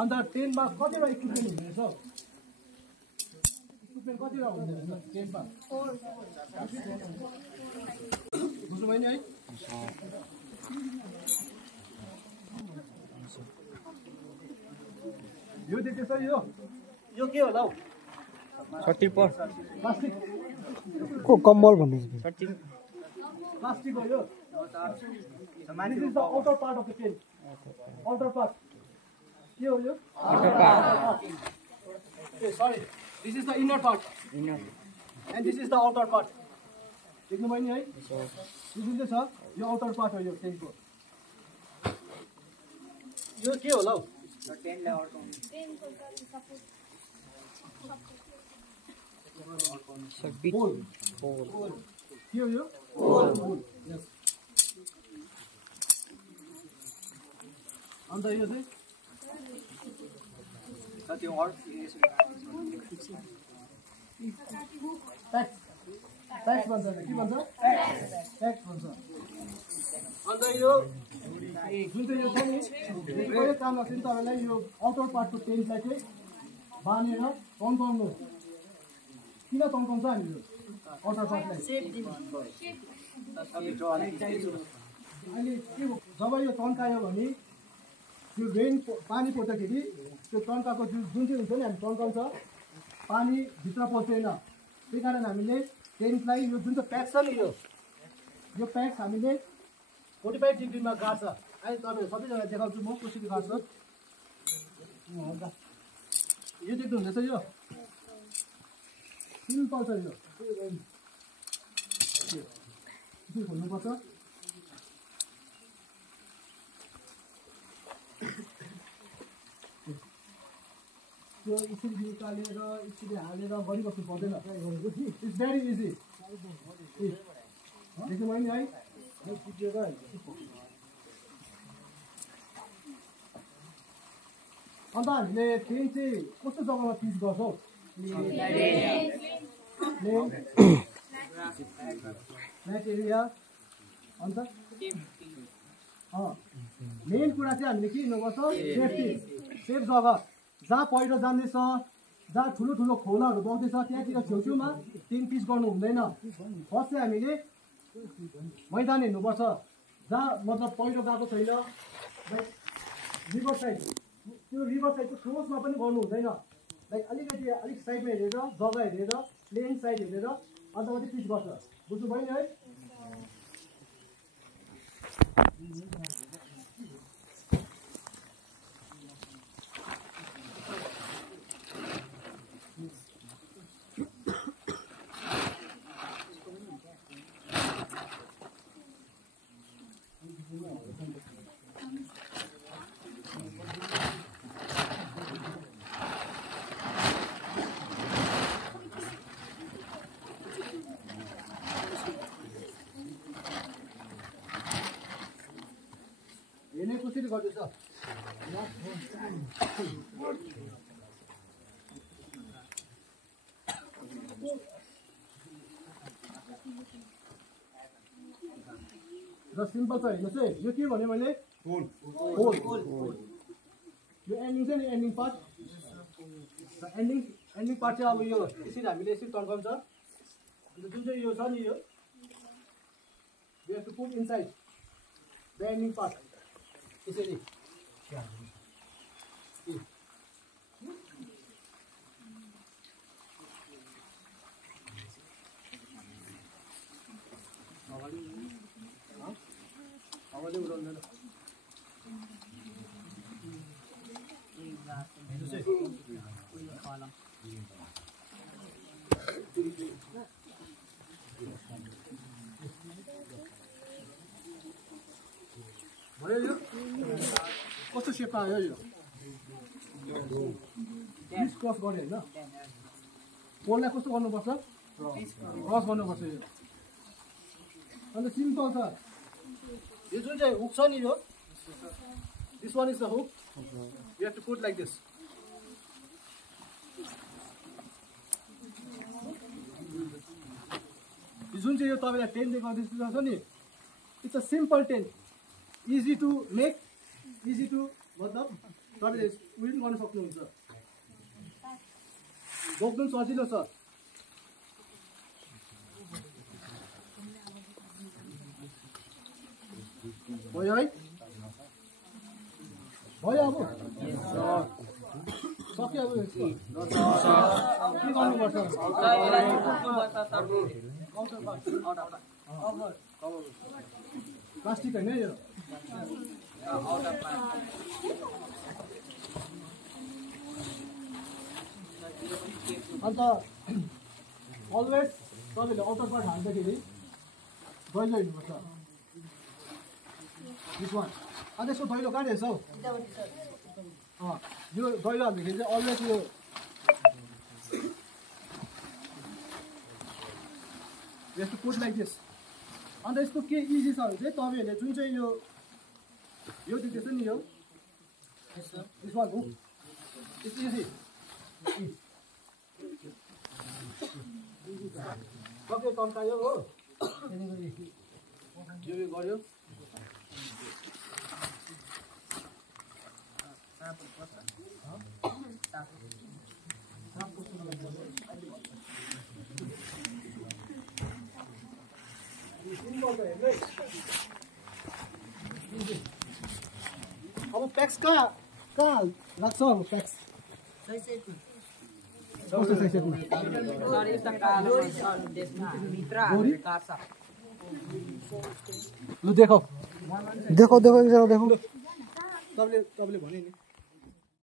अन्त 10 मा कतिवटा इक्विपमेन्ट हुँदैछ इक्विपमेन्ट कतिवटा हुँदैछ 10 मा बुझ्नु भयो नि है यो देख्दैछ यो के होला हौ 30 प्लास्टिक को कम्बल भन्ने प्लास्टिक हो यो This is the outer part of the tent. Outer part. के हो यो outer part sorry this is the inner part and this is the outer part देख्नु भयो नि है जुन चाहिँ छ यो आउटर पार्ट हो यो टेन्टको यो के होला हौ टेन्टले अड्काउने के हो यो यस अन्त यो चाहिँ त्यो ट्याक्स भन्छ के भन्छ ट्याक्स भन्छ अन्त यो जुन चाहिँ यो छ नि यो काम लाग्छ नि तपाईँलाई यो आउटर पार्टको टेन्टलाई चाहिँ बाँधेर तन्काउनु किन तन्काउँछ हामीले आउटर पार्टलाई अहिले के जब यो तन्कायो भने त्यो रेन पानी पर्दाखेरि त्यो तन्काको जुन चाहिँ हुन्छ नि हामी तन्काउँछ पानी भित्र पस्दैन त्यही कारण हामीले टेन्टलाई यो जुन चाहिँ प्याक छ नि यो प्याक हामीले 45 डिग्रीमा गाड्छ अहिले तपाईँहरू सबैजना देखाउँछु म कसरी गाड्छु यो देख्नु हुँदैछ यो सिम्पल छ यो खोल्नुपर्छ त्यो यसरी निकालेर यसरी हालेर गरिबस्नु पर्दैन इट्स भेरी इजी देख्नु भयो नि है अन्त हामीले टेन्ट चाहिँ कस्तो जग्गामा पिच गर्छौँ फ्ल्याट एरिया अन्त मेन कुरा चाहिँ हामीले के गर्नुपर्छ सेफ्टी सेफ जग्गा जहाँ पहिरो जाँदैछ जहाँ ठुलो ठुलो खोलाहरू बग्दैछ त्यहाँतिर छेउछेउमा टेन्ट पिच गर्नु हुँदैन फर्स्ट चाहिँ हामीले मैदान हेर्नुपर्छ जहाँ मतलब पहिरो गएको छैन लाइक रिभर साइड त्यो रिभर साइडको क्लोजमा पनि गर्नु हुँदैन लाइक अलिक साइडमा हेरेर जग्गा हेरेर प्लेन साइड हेरेर अन्त मात्रै पिच गर्छ बुझ्नु भयो नि है हेर्ने कसरी गर्दैछ र सिम्पल छ हेर्नुहोस् है यो के भने मैले होल यो एन्डिङ चाहिँ नि एन्डिङ पार्ट एन्डिङ पार्ट चाहिँ अब यो यसरी हामीले यसरी तन्काउँछ अन्त जुन चाहिँ यो छ नि यो we have to put inside the ending part यसरी हावाले उडाउँदैन भयो यो कस्तो सेपमा आयो यो क्रिस क्रस गऱ्यो होइन पोललाई कस्तो गर्नुपर्छ क्रस गर्नुपर्छ यो अन्त सिम्पल छ यो जुन चाहिँ हुक छ नि यो this one is the hook you have to put like this जुन चाहिँ यो तपाईँलाई टेन्ट देखाउँदैछ नि it's a simple tent easy to make, easy to मतलब तपाईँले उयो पनि गर्न सक्नुहुन्छ बोक्नु पनि सजिलो छ भयो है भयो अब सक्यो अब यसको के गर्नुपर्छ प्लास्टिक होइन यो अन्त अलवेज तपाईँले आउटर पार्ट हाल्दाखेरि दैलो हिँड्नुपर्छ दिस वान अन्त यसको दैलो कहाँ रहेछ हौ यो दैलो हाल्दाखेरि चाहिँ अलवेज यो यस्तो कोट लाइक दिस अन्त यसको के इजी छ भने चाहिँ तपाईँहरूले जुन चाहिँ यो देख्दैछ नि यो दिस वान हो इट्स इजी सबै तन्कायो हो यो गर्यो अब प्याक्स कहाँ लाग्छ अब प्याक्स लु देखो देखो देखो देखो तपाईँले भने नि